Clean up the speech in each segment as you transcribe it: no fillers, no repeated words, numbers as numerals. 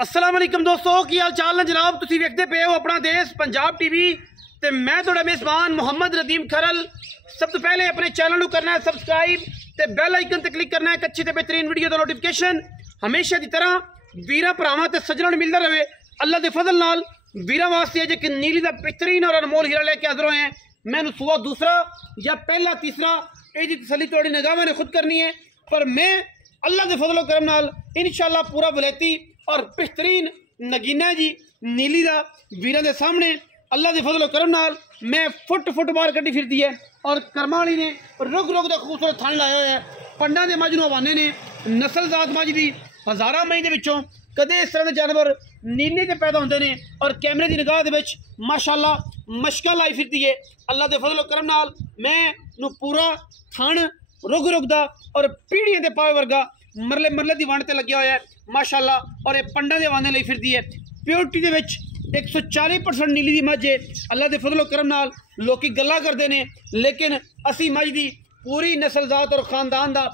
अस्सलाम वालेकुम दोस्तों, की हाल चाल ने जनाब। तुसी वेखदे पे हो अपना देश पंजाब टीवी ते मैं थोड़ा मेज़बान मोहम्मद रदीम खरल। सब तो पहले अपने चैनल को करना है सबसक्राइब ते बेल आइकन ते क्लिक करना है अच्छी ते बेहतरीन वीडियो का नोटिफिकेशन हमेशा की तरह वीरा भरावां ते सज्जनां नूं मिलदा रहे। अल्लाह के फजल नाल वीरा वास्ते अज एक नीली का बेहतरीन और अनमोल हीरा लेके हाजिर होए हैं। मैनू सुआ दूसरा या पहला तीसरा यही तसली थोड़ी निगाह ने खुद करनी है, पर मैं अल्लाह के फजलो करम नाल इंशाअल्लाह पूरा वलैती और बेहतरीन नगीना जी नीली का वीर के सामने अल्लाह के फजलो करम नाल मैं फुट फुट बार कटी फिरती है। और कर्मा वाली ने रुक रुक का खूबसूरत थन लाया है। पंडा के मझ हवाने ने नस्लजात मझ की हज़ारा मई के कदे इस तरह के जानवर नीली से पैदा होंगे ने और कैमरे की निगाह के माशाअल्लाह मशका लाई फिरती है। अल्लाह के फजलो करम नाल मैं पूरा थन रुग रुकदा और पीढ़ियों के पावे वर्गा मरले मरले की वंड से लग्या हुआ है माशाअल्लाह। और ये पंडा के हवाने लाई फिरती है। प्योरिटी के 140% नीली की मझ है। अल्लाह के फजलो करम नाल लोग गल्लां करते हैं, लेकिन असी मझ की पूरी नस्लजात और खानदान का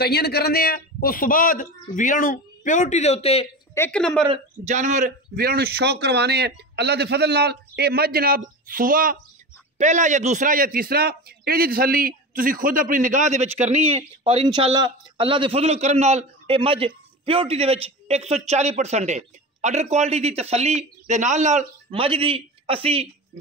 तयन करने हैं। उस बाद वीरां प्योरिटी के उत्ते एक नंबर जानवर वीरां शौक करवाने हैं। अल्लाह के फजल नाल ये मझ जनाब सुआ पहला या दूसरा या तीसरा ये तसली तुसी खुद अपनी निगाह दे विच करनी है। और इंशाअल्लाह अल्लाह के फजल करम नाल ये मझ प्योरिटी दे विच 140% है। अडर क्वालिटी की तसली दे नाल मझ की असी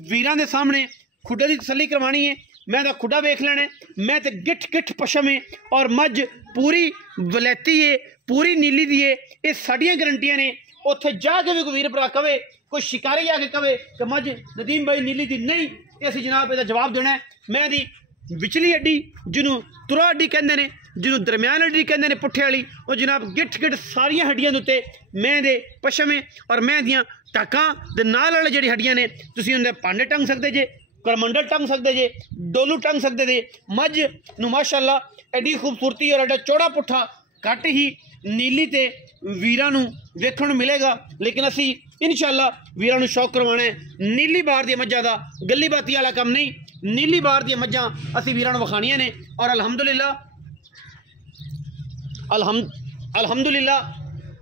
वीरां दे सामने खुडे की तसली करवानी है। मैं तो खुडा वेख लेना, मैं तो गिठ गिठ पशम है और मझ पूरी वलैती है, पूरी नीली दी है। ये साड़ियाँ गारंटियां ने। उत्थे जाके भी कोई वीर भरा कवे, कोई शिकारी आके कवे कि मझ नदीम भाई नीली दी नहीं, असी जनाब इसका जवाब देना है। मैं दी विचली अड्डी जिन्हों तुरा अड्डी कहते हैं, जिन्हों दरम्यान अड्डी कहते हैं पुट्ठे वाली, वो जनाब गिठ गिठ सारिया हड्डियां के उत्ते मैं दे पशम है। और मैं दियाँ टाकां दे नाल वाले जिहड़ी हड्डियां ने तुसीं उहदे भांडे टंग सकते जे, करमंडल टंग सकते जे, डोलू टंग सकते जे। मझ नूं माशाअल्लाह एडी खूबसूरती और एडा चौड़ा पुट्ठा घट ही नीली ते वीरां नूं वेखण नूं मिलेगा। लेकिन असी इंशाअल्लाह वीरां नूं शौक करवाना है नीली बार दी मझां दा, गली बाती वाला काम नहीं। नीली बार दी मझां असी वीरां नूं वखाणियां ने। और अल्हम्दुलिल्लाह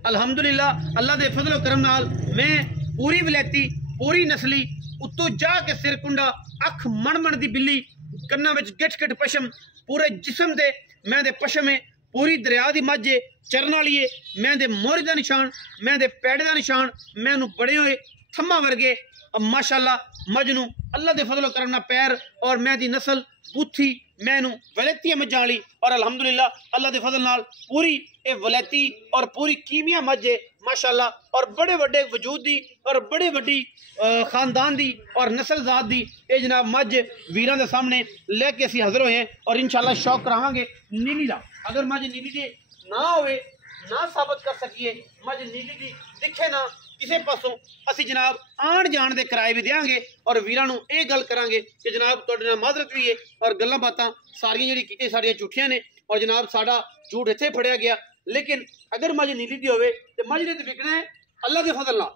अल्हम्दुलिल्लाह अल्लाह के फजलो करम नाल मैं पूरी वलैती पूरी नस्ली उत्तों जाके सिर कुंडा अख मण मण दी बिल्ली कन्ना विच गिठ गिठ पशम पूरे जिसम दे मैं दे पशम है। पूरी दरिया की मझ है, चरण वाली है। मैं दे मोहरी का निशान, मैं दे पैड़े का निशान, मैनू बड़े हुए थम्मा वर्गे माशाअल्लाह मझ नूं अल्लाह के फजलो करम नाल पैर और मैं दी नस्ल बूथी मैनू वलैती मझां वाली। और अल्हम्दुलिल्लाह अल्लाह के फजल नाल पूरी ये वलैती और पूरी कीमिया मझ है माशाअल्लाह। और बड़े बड़े वजूद दी और बड़े वड्डी खानदान दी और नस्लजात दी ये जनाब मझ वीरां दे सामने लेके असी हाजिर होए हैं। और इंशाअल्लाह शौक करावांगे नीली दा। अगर मझ नीली दे ना होवे ना साबित कर सकिए, मझ नीली दी दिखे ना किसी पासों, असी जनाब आन जान के किराए भी देंगे और वीरां नूं ये गल करांगे कि जनाब तुहाडे नाल माजरत भी है और गल्लां बातां सारियां जिहड़ी कीती सारियां झूठियां ने और जनाब साडा झूठ इत्थे फड़िया गया। लेकिन अगर मझ नीली दी होवे ते मझ ने ते विकना है अल्लाह के फजल नाल,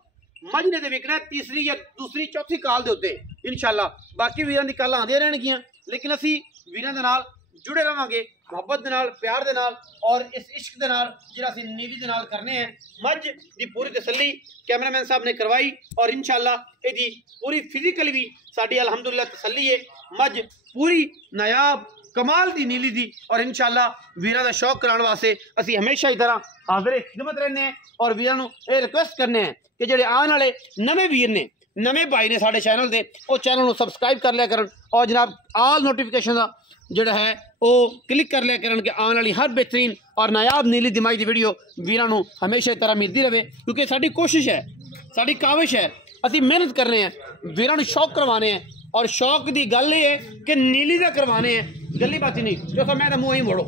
मझ ने ते विकना है तीसरी या दूसरी चौथी काल दे उत्ते इंशाअल्लाह। बाकी वीरां दी कालां आंदियां रहणगियां, लेकिन असी वीरां दे नाल जुड़े रहांगे मुहब्बत दे नाल प्यार दे नाल और इस इश्क दे नाल जिहड़ा असीं नीली दे नाल करने हैं। मझ दी पूरी तसल्ली कैमरामैन साहब ने करवाई और इंशाअल्लाह इहदी पूरी फिजिकली भी साडी अल्हम्दुलिल्लाह तसल्ली है। मझ पूरी नायाब कमाल दी नीली दी और इंशाअल्लाह वीरां दा शौक कराने वास्ते असीं हमेशा ही तरह हाजिर खिदमत रहने हैं। और वीरां नूं ये रिक्वेस्ट करने हैं कि जिहड़े आने वाले नवे वीर ने नवे भाई ने साडे चैनल दे वो चैनल नूं सबसक्राइब कर लिया करन और जनाब आल नोटिफिकेशन का जोड़ा है वो क्लिक कर लिया करन कि आने वाली हर बेहतरीन और नायाब नीली दिमागी की वीडियो वीरां नूं हमेशा तरह मिलती रहे। क्योंकि साडी कोशिश है, साडी काविश है, असीं मेहनत करने हैं, वीरां नूं शौक करवाने हैं। और शौक की गल ये है कि नीली का करवाने हैं, गली बाती नहीं। देखो मैं तो मुँह ही मोड़ो,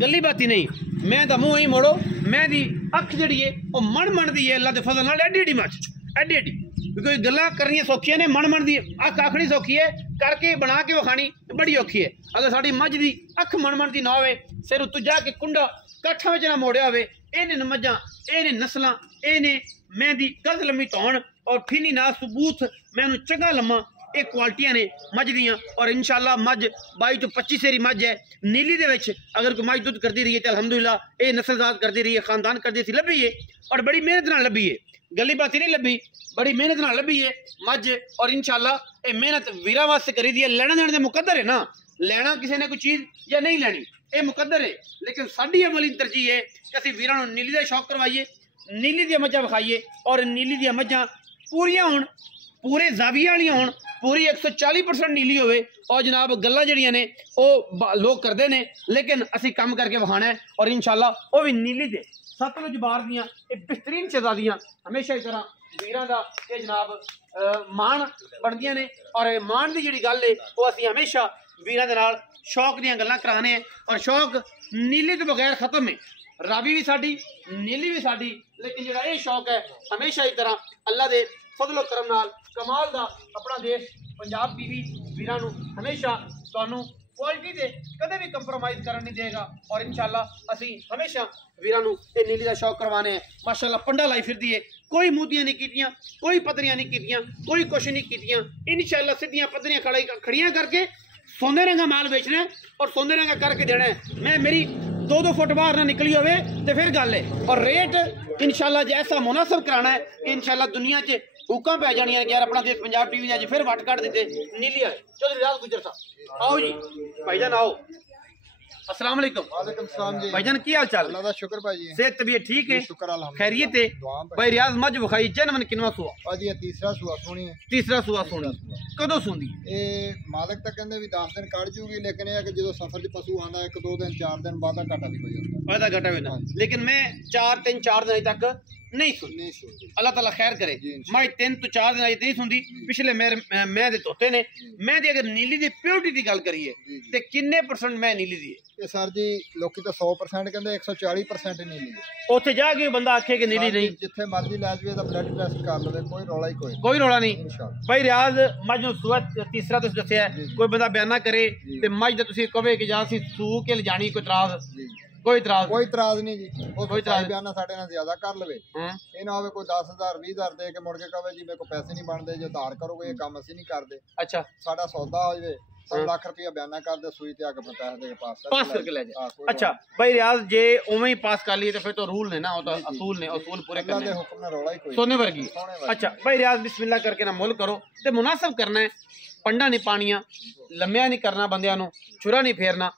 गली बाती नहीं, मैं तो मुँह ही मोड़ो। मैं दी अख जी है वो मण मण दी है अल्लाह के फजल नाल एडी एडी मच एडी एडी। क्योंकि गल्लां करनियां सौखियां ने, मण मण दी अख आखनी सौखी है, करके बना के विखानी बड़ी औखी है। अगर साडी मझ दी अख मण मण दी ना होवे, सिर उत्तों जाके कुंडा कट्ठा विच ना मोड़िया होवे, इहने मझां इहने नस्लां इहने मैं दी गज लम्मी धौण और फिनी ना सबूत मैनू चंगा लम्मा ये क्वालिटियां ने मझ दियां और इंशाल्लाह मझ 22 तो 25 सेरी मझ है। नीली दे विच अगर कोई मझ दुध करती रही है तो अल्हम्दुलिल्लाह ये नस्लजात करती रही है, खानदान करती थी, लभी है और बड़ी मेहनत नाल लभी है, गली बाती नहीं लभी, बड़ी मेहनत नाल लभी है मझ। और इंशाल्लाह ये मेहनत वीरां वास्ते करी दी है। लेना देने दे मुकद्दर है ना, लेना किसी ने कोई चीज़ या नहीं लेनी ये मुकद्दर है, लेकिन साडी अमली तरजीह है कि असीं वीरां नूं नीली दा शौक करवाइए, नीली दी मझां विखाइए और नीली दी मझां पूरियां होण, पूरे जाविये वालियां होण, पूरी 140% नीली होवे। और जनाब गल्लां जड़ियां ने वो लोग करते हैं, लेकिन असीं काम करके विखाना है और इंशाल्लाह वो भी नीली दे सतलुज बार दियां ये बेहतरीन शहजादियां हमेशा इस तरह वीरां दा ये जनाब मान बनदियां ने। और मान की जिहड़ी गल है वो असीं हमेशा वीरां दे नाल शौक दियां गल्लां कराने हैं और शौक नीली तो बगैर खत्म है, रावी भी साडी, नीली भी साडी, लेकिन जिहड़ा ये शौक है हमेशा इस तरह अल्लाह दे फजलो करम नाल कमाल दा अपना देश पंजाब टीवी वीरां नूं हमेशा तुहानूं क्वालिटी दे कदे भी कंप्रोमाइज़ करन नहीं देगा। और इंशाल्लाह असीं हमेशा वीरां नूं ये नीली दा शौक करवाने हैं। माशाल्लाह पंडा लाई फिरदी है, कोई मोतियां नहीं कीतियां, कोई पतरियां नहीं कीतियां, कोई कुछ नहीं कीतियां, इंशाल्लाह सीधियां पतरियां खड़ियां करके सोंदे रंगा माल बेचना है और सोंदे रंगा करके देना है। मैं मेरी 2-2 फुट बाहर ना निकली होवे तो फिर गल है। और रेट इंशाल्लाह जो ऐसा मुनासिब कराना है कि इंशाल्लाह दुनिया च हुक्म पै जानियां कि यार अपना देश पंजाब टीवी ने अज फिर वट कट दिते नीली वाले। चौधरी रियाज गुजर साहब आओ जी, भाईजान आओ, अस्सलाम वालेकुम। वालेकुम सलाम जी। भाईजान की हाल चाल? अल्लाह दा शुक्र भाई, सेहत तबीयत ठीक है? शुक्र अल्हम्दुलिल्लाह, खैरियत है भाई। रियाज मज विखाई जनमन किनवा सुआ? भाजी ये तीसरा सुआ सोनी है। तीसरा सुआ सोनी कदों सूंदी? ये मालिक तक कहंदे भी 10 दिन कट जूगी, लेकिन ये कि जो सफर च पशु आंदा 1-2 दिन 4 दिन बाद घाटा भी हो जाता, वादा घाटा भी ना, लेकिन मैं 4 दिन तक नहीं सुनी। अल्लाह ताला खैर करे। मैं 3 तो 4 दिन नहीं सुनती। पिछले मैं दे तोते ने मैं दी अगर नीली दी प्योरिटी की गल करिए तो किन्ने % मैं नीली दी ये सर जी लोकी तो 100% कहंदे 140% नीली है। उत्थे जाके बंदा आखे कि नीली नहीं, जिथे मर्जी लै जावे दा ब्लड टेस्ट कर लवे, कोई रौला ही कोई रौला नहीं। भाई रियाज मझ नूं सूआ तीसरा तुसीं दस्सिआ, कोई बंदा बयाना करे ते मझ दा तुसीं कहे कि जां सी सू के ले जानी, कोई इतराज? कोई इतराज नहीं जी। कोई इतराज बयाना साडे नाल ज्यादा कर लवे, ये ना होवे कोई 10,000 20,000 दे के मुड़ के कहे जी मेरे को पैसे नहीं बनदे, जो उधार करोगे ये काम असीं नहीं करदे। अच्छा साडा सौदा हो जावे 1 लाख रुपया बयाना कर दे, सुई ते आके पैसे दे के पास करके ले जाए। अच्छा भाई रियाज जे उवें ही पास कर लिए तो फिर तो रूल ने ना, वो तो असूल ने, असूल पूरे करने दे हुक्म ना रौला ही कोई सोने वर्गी। अच्छा भाई रियाज बिस्मिल्लाह करके ना मुल करो ते मुनासिब करना है, पंडा नहीं पानिया, लम्मिया नहीं करना, बंदियां नूं छुरा नहीं फेरना,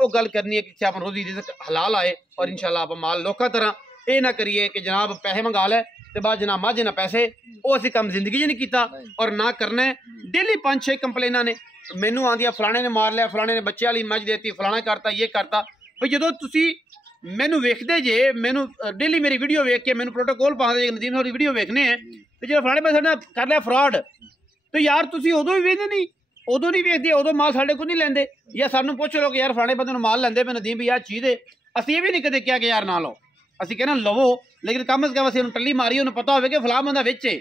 वो गल करनी है कि अपन रोजी रिज़्क हलाल आए और इंशाल्लाह आप माल लोका तरह ये ना करिए कि जनाब पैसे मंगा ले ते बाद जनाब मज ना पैसे, वो असीं काम जिंदगी च नहीं कीता और ना करना है। डेली 5-6 कंप्लेना ने मैनू आंदियां, फलाने ने मार लिया, फलाने ने बच्चे वाली मज देती, फलाना करता, ये करता। भाई जो तुसी मैनू वेखदे जे, मैनू डेली मेरी वीडियो वेख के मैनू प्रोटोकॉल पाते जे नदीम होरी वीडियो वेखने हैं तो जो फलाने पासे ने कर लिया फ्रॉड, तो यार तुसी उदों भी वेखदे नहीं, उदों नहीं वेखदे, उदों माल साडे को नहीं लैंदे, या सानू पुछ लो कि यार फलाने बंदे नूं माल लैंदे पे नदीम भी यार चीज़ है, असीं ये भी नहीं कदे क्या कि यार ना लो, असीं कहना लवो, लेकिन कम से कम असीं उन्हें टल्ली मारी, उन्हें पता होवे कि फलां बंदा विच है,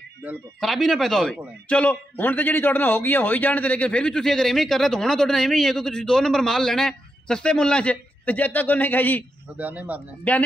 खराबी ना पैदा होवे। चलो हुण ते जिहड़ी तुहाडे नाल हो गई है हो ही जाने ते, लेकिन फिर भी तुसीं अगर इवें कर रहे तो होना तुहाडे नाल इवें ही है, क्योंकि तुसीं 2 नंबर माल लेना है सस्ते मुल्लां च, ते जद तक उन्हें कहा जी बयाने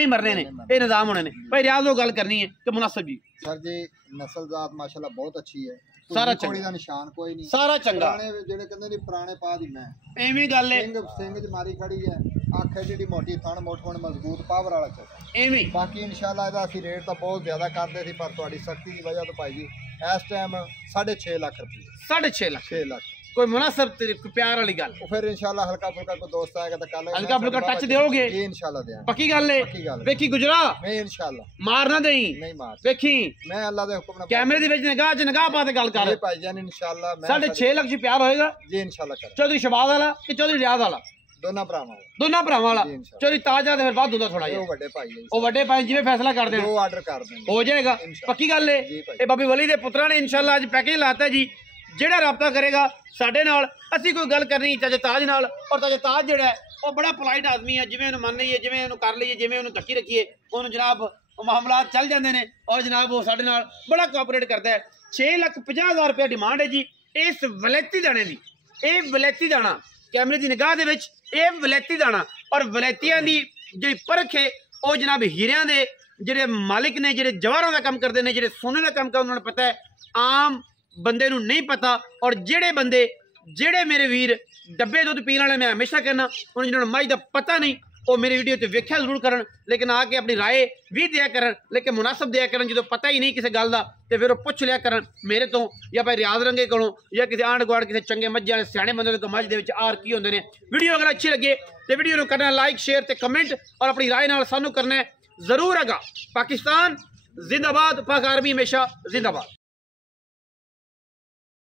ही मरने ने, ये निजाम होने ने। भाई रियाज वो गल करनी है कि मुनासिब जी सर जी नस्ल जात माशाल्लाह बहुत अच्छी है, सारा चंगा निशान कोई नहीं, सारा चंगा, जेड़े कहंदे ने पुराने पा दी मैं एवें गल है, सिंह च मारी खड़ी है, अख है जेडी मोटी, थन मोट मजबूत पावर वाला चल एवें। बाकी इंशाल्लाह इहदा असीं रेट तो बहुत ज्यादा करदे सी, पर तुहाडी सख्ती की वजह तो भाई जी इस टाइम 6.5 लाख रुपये, 6.5 लाख कोई मुनासिब प्यार वाली गल। फिर इंशाल्लाह हल्का फुल्का कोई दोस्त आएगा तो कल हल्का फुल्का टच दोगे जी इंशाल्लाह देंगे, पक्की गल है। वेखी गुजरा मैं इंशाल्लाह मार ना देई, नहीं मार वेखी मैं अल्लाह दे हुक्म नाल कैमरे दी विच निगाह पा के गल कर भाई जान इंशाल्लाह मैं 6.5 लाख प्यार होएगा जी इंशाल्लाह कर। चौधरी शबाज वाला कि चौधरी रियाज वाला? दोनों भरावां वाला। चौधरी ताज वाला फिर वाध होंदा थोड़ा जिहा, वो बड़े भाई है, वो बड़े भाई जिवें फैसला कर देन वो ऑर्डर कर देंगे हो जाएगा, पक्की गल है। ये बाबी वली दे पुत्रा ने इंशाल्लाह आज पैकेज लाता जी, जेड़ा राबता करेगा साडे नाल, असीं कोई गल करनी चाचे ताज नाल, और चाचे ताज जेड़ा है वो बड़ा पोलाइट आदमी है, जिवें उन्हें मान लईए, जिवें उन्हें कर लईए, जिवें उन्हें धक्की रखिए उन्हें जनाब मामलात चल जाते हैं, और जनाब वो साडे नाल बड़ा कोऑपरेट करता है। 6,50,000 रुपया डिमांड है जी इस वलैती दाने की, ये वलैती दाना कैमरे की निगाह दे विच ये वलैती दाना, और वलैतियां दी जिहड़ी परख है वो जनाब हीरियां दे जिहड़े मालिक ने, जिहड़े जवाहरां दा काम करदे ने, जिहड़े सोने दा काम करदे, उन्होंने पता है आम ਬੰਦੇ ਨੂੰ ਨਹੀਂ ਪਤਾ। ਔਰ ਜਿਹੜੇ ਮੇਰੇ ਵੀਰ ਡੱਬੇ ਦੁੱਧ ਪੀਣ ਵਾਲੇ, ਮੈਂ ਹਮੇਸ਼ਾ ਕਹਿੰਦਾ ਉਹਨਾਂ ਜਿਹਨਾਂ ਨੂੰ ਮੱਝ ਦਾ ਪਤਾ ਨਹੀਂ ਉਹ ਮੇਰੀ ਵੀਡੀਓ ਤੇ ਵੇਖਿਆ ਜ਼ਰੂਰ ਕਰਨ, ਲੇਕਿਨ ਆ ਕੇ ਆਪਣੀ ਰਾਏ ਵੀ ਦਿਆ ਕਰਨ, ਲੇਕਿਨ ਮੁਨਾਸਬ ਦਿਆ ਕਰਨ। ਜਦੋਂ ਪਤਾ ਹੀ ਨਹੀਂ ਕਿਸੇ ਗੱਲ ਦਾ ਤੇ ਫਿਰ ਉਹ ਪੁੱਛ ਲਿਆ ਕਰਨ ਮੇਰੇ ਤੋਂ ਜਾਂ ਭਾਈ ਰਿਆਜ਼ ਰੰਗੇ ਕੋਲੋਂ ਜਾਂ ਕਿਸੇ ਆਂਢ ਗੁਆਂਢ ਕਿਸੇ ਚੰਗੇ ਮੱਝਾਂ ਵਾਲੇ ਸਿਆਣੇ ਬੰਦੇ ਤੋਂ ਮੱਝ ਦੇ ਵਿੱਚ ਆਰ ਕੀ ਹੁੰਦੇ ਨੇ। ਵੀਡੀਓ ਅਗਰ ਅੱਛੀ ਲੱਗੇ ਤੇ ਵੀਡੀਓ ਨੂੰ ਕਰਨਾ ਲਾਈਕ, ਸ਼ੇਅਰ ਤੇ ਕਮੈਂਟ ਔਰ ਆਪਣੀ ਰਾਏ ਨਾਲ ਸਾਨੂੰ ਕਰਨਾ ਜ਼ਰੂਰ ਹੈਗਾ। ਪਾਕਿਸਤਾਨ जिंदाबाद, पाक आर्मी हमेशा जिंदाबाद।